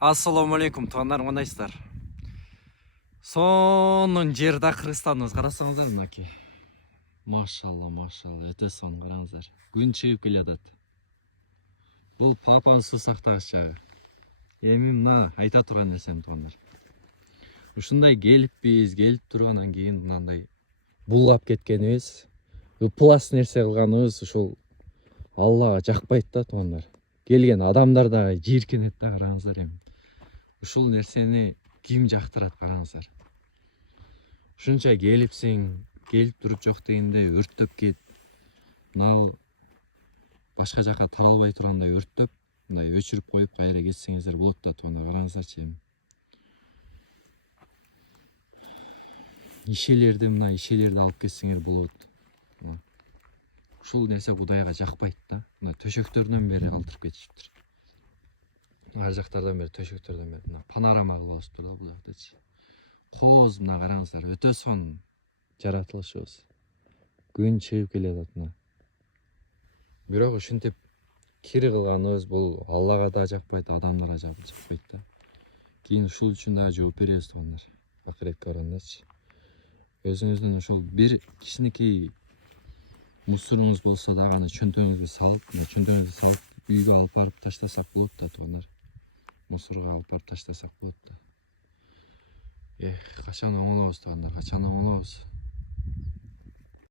Ассаламу алейкум, туғандар, қандайсыздар? Сонун жерде Кыргызстаныбыз, карасаңыздар мынакей. Машалла, өтө сонун, караңыздар. Күн чыгып келатат. Бул папанын суу сактагыч жагы. Эми мына айта турган нерсем туғандар. Ушундай келип тургандан кийин мындай булгап кеткенибиз, ыплас нерсе кылганыбыз ушул Аллага жакпайт да туғандар. Келген адамдар да жийиркенет да, караңыздар эми. Ушул нерсени ким жактырат, караңыздар. Ушунча келипсиң, келип туруп жок дегенде өрттөп кет. Мына башка жака таралбай тургандай өрттөп, мындай өчүрүп коюп кайра кетсеңиздер болот да туганда, караңыздарчы эми. Ишелерди алып кетсеңер болот. Ушул нерсе Кудайга жакпайт да. Мына төшөктөрдөн бери калтырып кетишиптир. Ар жактардан бери, төшөктөрдөн бери мына панорама кылып алышыптыр да бул жактачы. Кооз мына караңыздар, өтө сонун жаратылышыбыз. Күн чыгып келатат мына. Бирок ушинтип кири кылганыбыз бул Аллага да жакпайт, адамдарга жакпайт да. Кийин ушул үчүн да жооп беребиз тугандар. Акыретке баргандачы. Өзүңүздүн ошол бир кичинекей мусоруңуз болсо да аны чөнтөгүңүзгө салып, үйгө алып барып таштасак болот да тугандар. Мусорго алып барып таштасак болот да. Качан оңолобуз тугандар, качан оңолобуз?